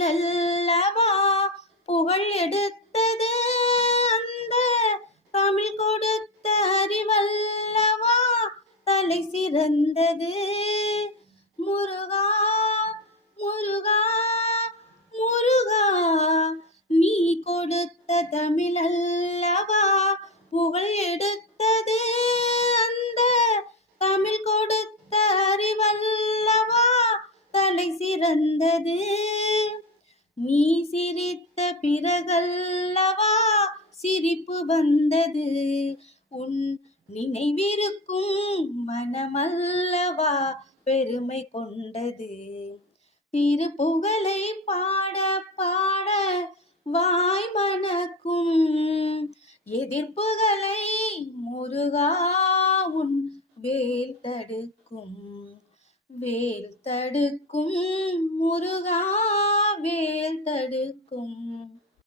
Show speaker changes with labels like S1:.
S1: அல்லவா புகழ் எடுத்தது அந்த தமிழ் கொடுத்த அறிவல்லவா? தலை சிறந்தது. முருகா முருகா முருகா நீ கொடுத்த தமிழ் அல்லவா புகழ் எடுத்தது அந்த தமிழ் கொடுத்த அறிவல்லவா? தலை சிறந்தது. நீ சிரித்த பிறகல்லவா? சிரிப்பு வந்தது. உன் நினைவிருக்கும் மனமல்லவா? பெருமை கொண்டது. திருப்புகழை பாட பாட வாய் மணக்கும் எதிர்ப்புகளை முருகா உன் வேல் தடுக்கும். வேல் தடுக்கும் முரு வேல் தடுக்கும்